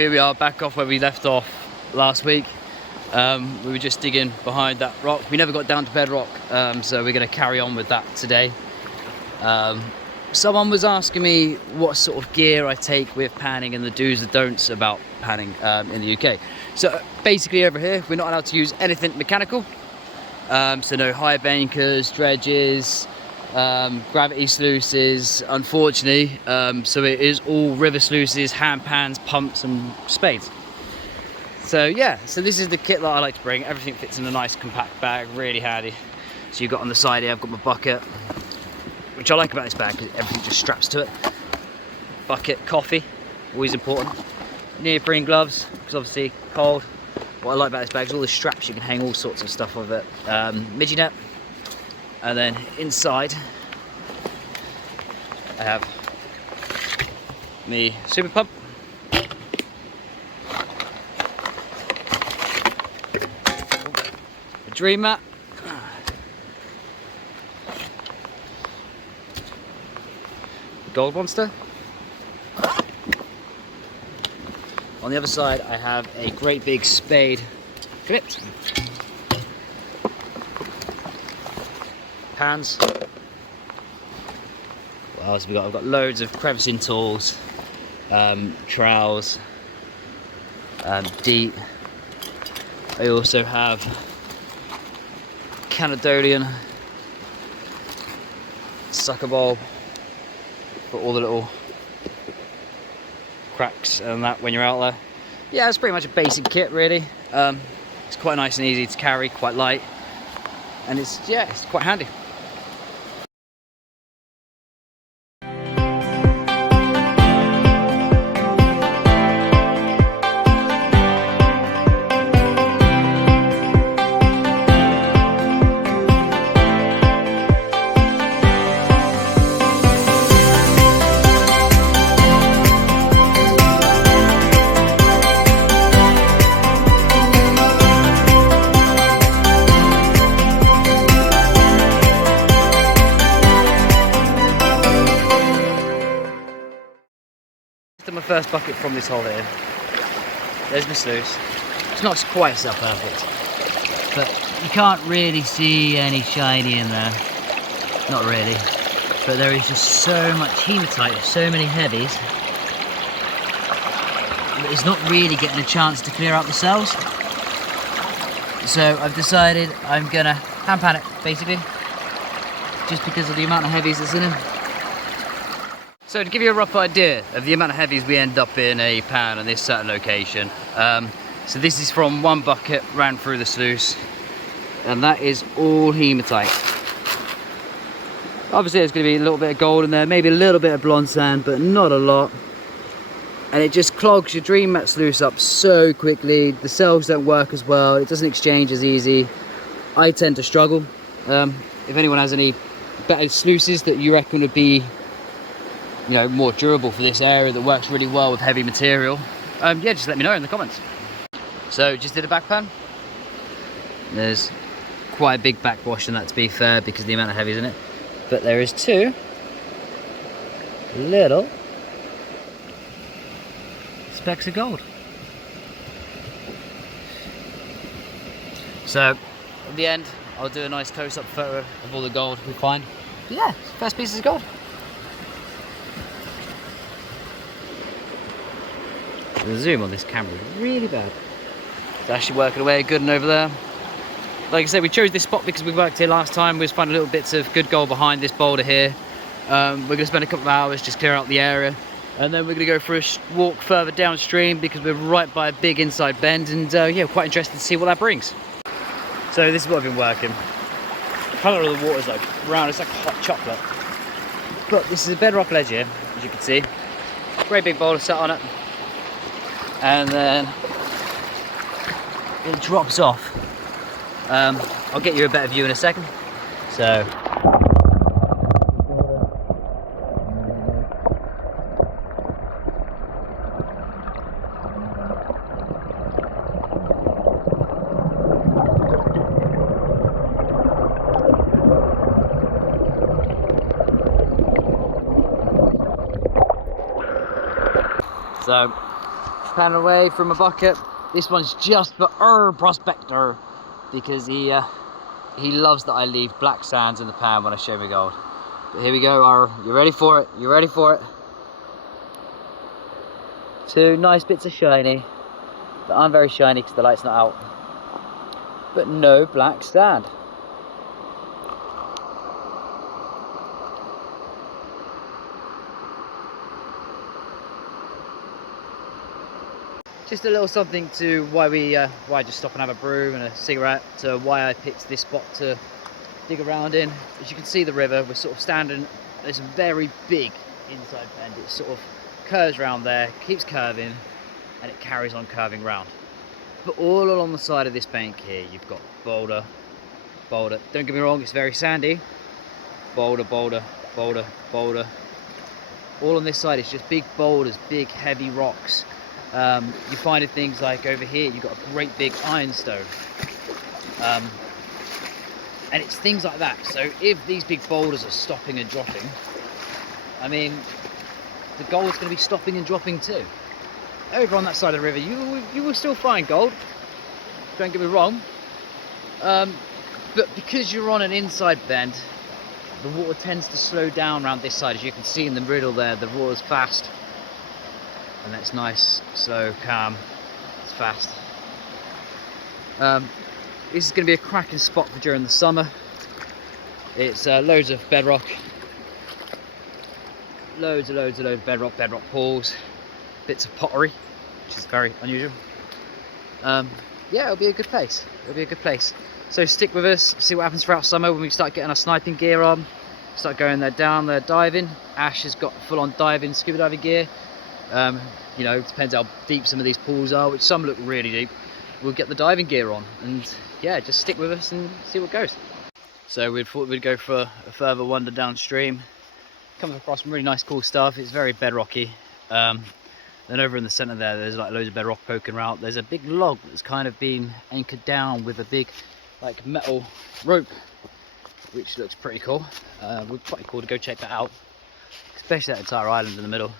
here we are back off where we left off last week. We were just digging behind that rock. We never got down to bedrock, so we're going to carry on with that today. Someone was asking me what sort of gear I take with panning and the do's and don'ts about panning in the UK. So basically over here we're not allowed to use anything mechanical. So no high bankers, dredges, gravity sluices, unfortunately. So it is all river sluices, hand pans, pumps and spades. So yeah, so this is the kit that I like to bring. Everything fits in a nice compact bag, really handy. So you've got on the side here, I've got my bucket, which I like about this bag because everything just straps to it. Bucket, coffee, always important. Neoprene gloves, because obviously cold. What I like about this bag is all the straps, you can hang all sorts of stuff with it. Midgie net, and then inside I have me super pump. A dream mat. Gold monster. On the other side I have a great big spade clip. Pans. What else have we got? I've got loads of crevicing tools, trowels, deep. I also have Canadolian sucker bowl for all the little cracks and that when you're out there. Yeah, it's pretty much a basic kit really. It's quite nice and easy to carry, quite light, and it's quite handy. My first bucket from this hole here. There's my sluice. It's not quite so perfect, but you can't really see any shiny in there. Not really. But there is just so much hematite, so many heavies, that it's not really getting a chance to clear out the cells. So I've decided I'm gonna hand pan it, basically, just because of the amount of heavies that's in them. So to give you a rough idea of the amount of heavies we end up in a pan on this certain location, so this is from one bucket ran through the sluice, and that is all hematite. Obviously there's going to be a little bit of gold in there, maybe a little bit of blonde sand, but not a lot. And it just clogs your dream mat sluice up so quickly. The cells don't work as well, it doesn't exchange as easy. I tend to struggle. If anyone has any better sluices that you reckon would be, you know, more durable for this area, that works really well with heavy material, yeah, just let me know in the comments. So just did a back pan. There's quite a big backwash in that, to be fair, because of the amount of heavies in it, but there is two little specks of gold. So at the end I'll do a nice close-up photo of all the gold we find. But yeah, first piece of gold. The zoom on this camera is really bad. It's actually working away good and over there. Like I said, we chose this spot because we worked here last time. We found little bits of good gold behind this boulder here. We're going to spend a couple of hours just clearing out the area, and then we're going to go for a walk further downstream because we're right by a big inside bend, and yeah, quite interested to see what that brings. So this is what I've been working. The colour of the water is like brown, it's like hot chocolate. But this is a bedrock ledge here, as you can see. Great big boulder set on it. And then it drops off. I'll get you a better view in a second. So pan away from a bucket. This one's just for prospector, because he loves that I leave black sands in the pan when I show me gold. But here we go, you ready for it? You ready for it? 2 nice bits of shiny that aren't very shiny because the light's not out, but no black sand. Just a little something to why I just stop and have a brew and a cigarette, to why I picked this spot to dig around in. As you can see the river, we're sort of standing, there's a very big inside bend. It sort of curves around there, keeps curving, and it carries on curving round. But all along the side of this bank here, you've got boulder, boulder. Don't get me wrong, it's very sandy. Boulder, boulder, boulder, boulder. All on this side, it's just big boulders, big heavy rocks. You find things like over here, you've got a great big ironstone. And it's things like that. So if these big boulders are stopping and dropping, I mean, the gold's going to be stopping and dropping too. Over on that side of the river, you will still find gold. Don't get me wrong. But because you're on an inside bend, the water tends to slow down around this side. As you can see in the riddle there, the water's fast. And that's nice, slow, calm, it's fast. This is going to be a cracking spot for during the summer. It's loads of bedrock. Loads of bedrock pools. Bits of pottery, which is very unusual. Yeah, it'll be a good place. It'll be a good place. So stick with us, see what happens throughout summer when we start getting our sniping gear on. Start going there, down there, diving. Ash has got full-on diving, scuba diving gear. You know, it depends how deep some of these pools are, which some look really deep. We'll get the diving gear on, and yeah, just stick with us and see what goes. So we thought we'd go for a further wander downstream. Come across some really nice cool stuff. It's very bedrocky. Then over in the centre there, there's like loads of bedrock poking out. There's a big log that's kind of been anchored down with a big like metal rope, which looks pretty cool. Would be quite cool to go check that out, especially that entire island in the middle.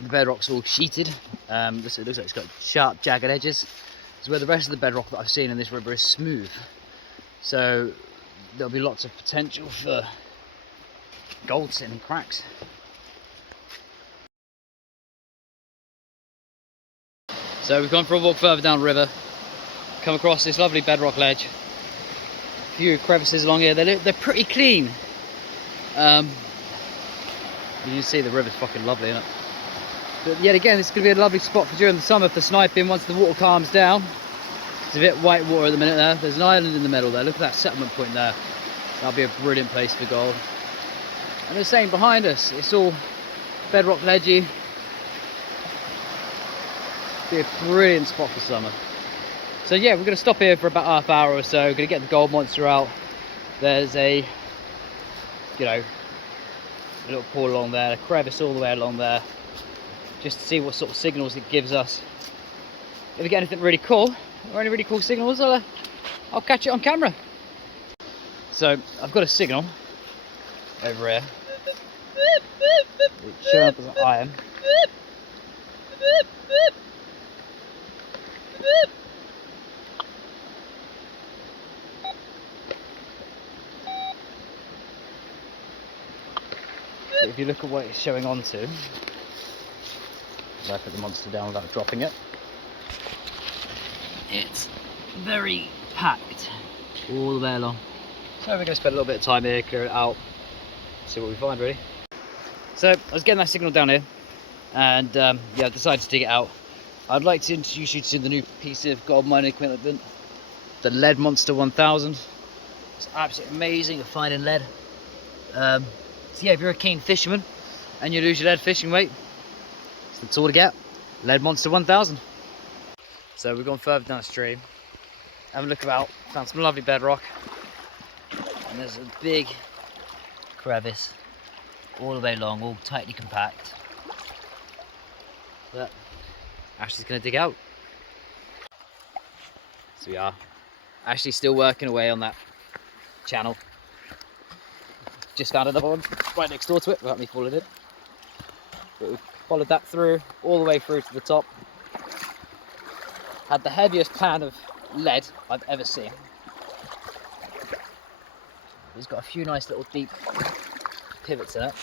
The bedrock's all sheeted. It looks like it's got sharp, jagged edges. It's where the rest of the bedrock that I've seen in this river is smooth. So there'll be lots of potential for gold sitting in cracks. So we've gone for a walk further down the river, come across this lovely bedrock ledge. A few crevices along here. They're pretty clean. You can see the river's fucking lovely, isn't it? But yet again, this is going to be a lovely spot for during the summer for sniping once the water calms down. It's a bit white water at the minute there. There's an island in the middle there. Look at that settlement point there. That'll be a brilliant place for gold. And the same behind us. It's all bedrock ledgy. Be a brilliant spot for summer. So yeah, we're going to stop here for about half hour or so. We're going to get the gold monster out. There's a, you know, a little pool along there, a crevice all the way along there, just to see what sort of signals it gives us. If we get anything really cool, or any really cool signals, I'll catch it on camera. So I've got a signal over here. It's showing up as an iron. But if you look at what it's showing onto, if I put the monster down without dropping it, it's very packed all the way along. So we're going to spend a little bit of time here, clear it out, see what we find really. So I was getting that signal down here, and yeah, I decided to dig it out. I'd like to introduce you to the new piece of gold mining equipment, the Lead Monster 1000. It's absolutely amazing at finding lead. So yeah, if you're a keen fisherman and you lose your lead fishing weight, it's the tool to get. Lead Monster 1000. So we've gone further downstream, have a look about, found some lovely bedrock, and there's a big crevice all the way along, all tightly compact, that Ashley's going to dig out. So we are. Ashley's still working away on that channel. Just found another one right next door to it without me falling in. But we've Followed that through, all the way through to the top. Had the heaviest pan of lead I've ever seen. It's got a few nice little deep pivots in it.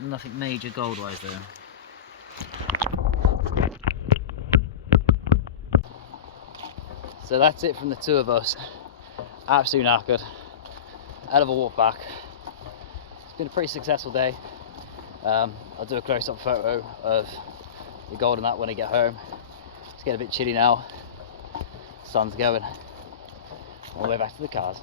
Nothing major gold-wise though. So that's it from the two of us. Absolutely knackered. Hell of a walk back. It's been a pretty successful day. I'll do a close-up photo of the gold and that when I get home. It's getting a bit chilly now. Sun's going. On the way back to the cars.